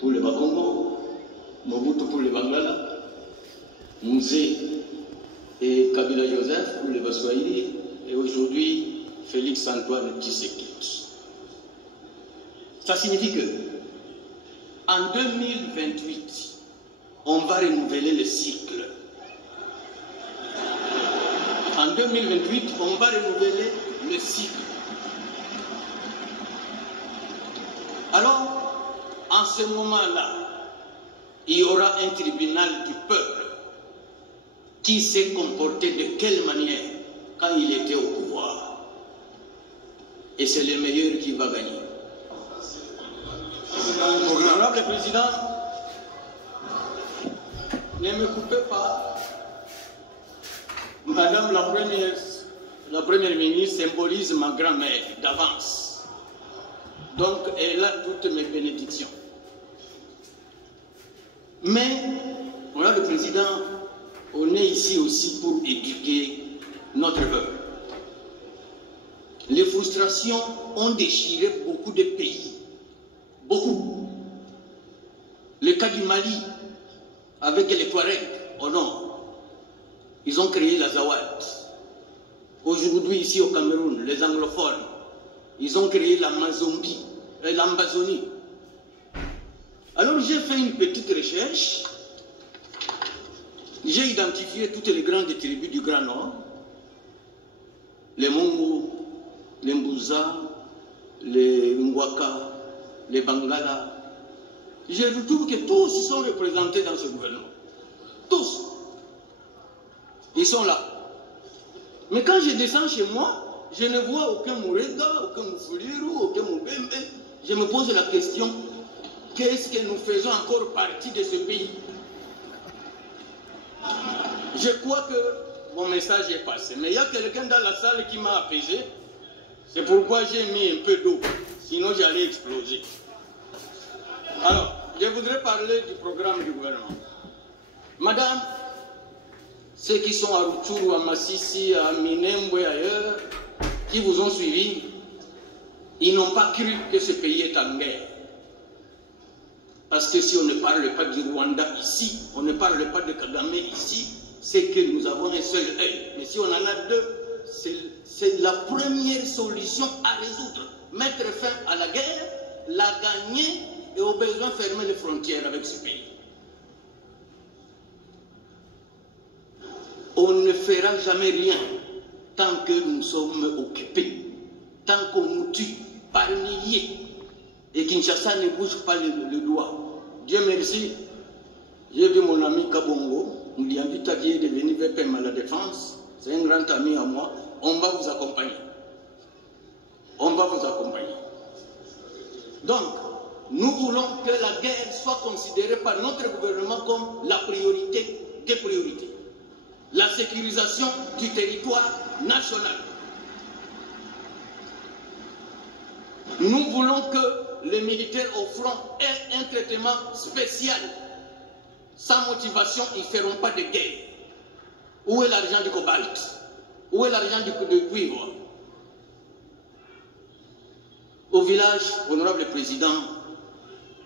pour le Bakongo, Mobutu pour le Bangala, Mzee et Kabila Joseph pour le Baswahili, et aujourd'hui Félix Antoine Tshisekedi. Ça signifie que en 2028, on va renouveler le cycle. En 2028, on va renouveler le cycle. Alors, en ce moment-là, il y aura un tribunal du peuple qui s'est comporté de quelle manière quand il était au pouvoir. Et c'est le meilleur qui va gagner. Honorable Président, ne me coupez pas. Madame la Première ministre symbolise ma grand-mère d'avance. Donc, elle a toutes mes bénédictions. Mais, Honorable Président, on est ici aussi pour éduquer notre peuple. Les frustrations ont déchiré beaucoup de pays. Beaucoup. Le cas du Mali, avec les Touaregs au nord, ils ont créé la Zawad. Aujourd'hui, ici au Cameroun, les anglophones, ils ont créé l'Amazonie. Alors j'ai fait une petite recherche. J'ai identifié toutes les grandes tribus du Grand Nord. Les Mongo, les Mbouza, les Ngwaka, les Bangala. Je trouve que tous sont représentés dans ce gouvernement. Tous. Ils sont là. Mais quand je descends chez moi, je ne vois aucun Mourega, aucun Moufoulirou, aucun Moubembe. Je me pose la question, qu'est-ce que nous faisons encore partie de ce pays? Je crois que mon message est passé. Mais il y a quelqu'un dans la salle qui m'a apaisé. C'est pourquoi j'ai mis un peu d'eau. Sinon j'allais exploser. Alors, je voudrais parler du programme du gouvernement. Madame, ceux qui sont à Rutshuru, à Massissi, à Minembwe et ailleurs, qui vous ont suivi, ils n'ont pas cru que ce pays est en guerre. Parce que si on ne parle pas du Rwanda ici, on ne parle pas de Kagame ici, c'est que nous avons un seul œil. Mais si on en a deux, c'est la première solution à résoudre. Mettre fin à la guerre, la gagner et au besoin fermer les frontières avec ce pays. On ne fera jamais rien tant que nous sommes occupés, tant qu'on nous tue par milliers et Kinshasa ne bouge pas le doigt. Dieu merci, j'ai vu mon ami Kabongo, on lui invite à de venir VPM à la défense, c'est un grand ami à moi, on va vous accompagner. On va vous accompagner. Donc, nous voulons que la guerre soit considérée par notre gouvernement comme la priorité des priorités. La sécurisation du territoire national. Nous voulons que les militaires au front aient un traitement spécial. Sans motivation, ils ne feront pas de guerre. Où est l'argent du cobalt? Où est l'argent du cuivre? Au village, honorable président,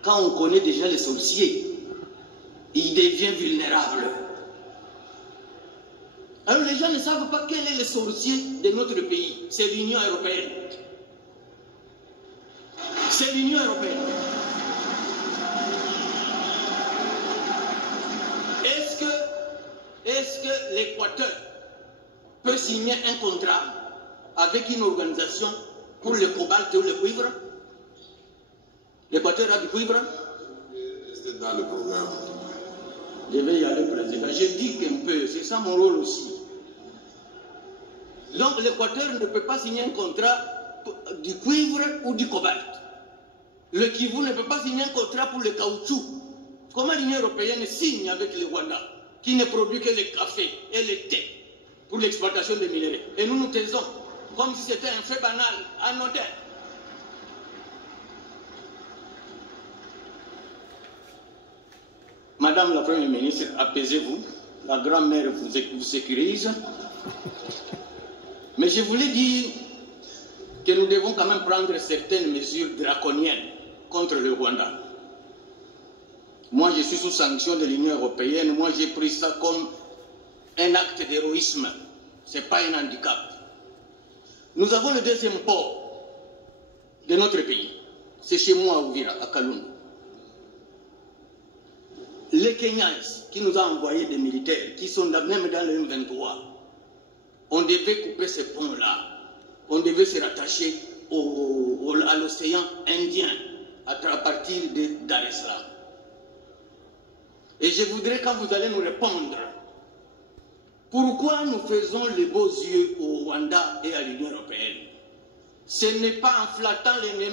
quand on connaît déjà les sorciers, il devient vulnérable. Alors les gens ne savent pas quel est le sorcier de notre pays. C'est l'Union européenne. C'est l'Union européenne. Est-ce que l'Équateur peut signer un contrat avec une organisation pour le cobalt ou le cuivre? L'Équateur a du cuivre? C'est dans le programme. Je vais y aller, président. Je dis qu'un peu, c'est ça mon rôle aussi. Donc l'Équateur ne peut pas signer un contrat du cuivre ou du cobalt. Le Kivu ne peut pas signer un contrat pour le caoutchouc. Comment l'Union européenne signe avec le Rwanda, qui ne produit que le café et le thé pour l'exploitation des minéraux? Et nous nous taisons comme si c'était un fait banal, anodin. Madame la Première ministre, apaisez-vous. La grand-mère vous sécurise. Mais je voulais dire que nous devons quand même prendre certaines mesures draconiennes contre le Rwanda. Moi, je suis sous sanction de l'Union européenne. Moi, j'ai pris ça comme un acte d'héroïsme. Ce n'est pas un handicap. Nous avons le deuxième port de notre pays. C'est chez moi à Ouvira, à Kalundu. Les Kenyans qui nous ont envoyé des militaires, qui sont même dans le M23, on devait couper ce pont-là. On devait se rattacher à l'océan Indien à partir de Dar es Salaam. Et je voudrais, quand vous allez nous répondre, pourquoi nous faisons les beaux yeux au Rwanda et à l'Union européenne? Ce n'est pas en flattant l'ennemi.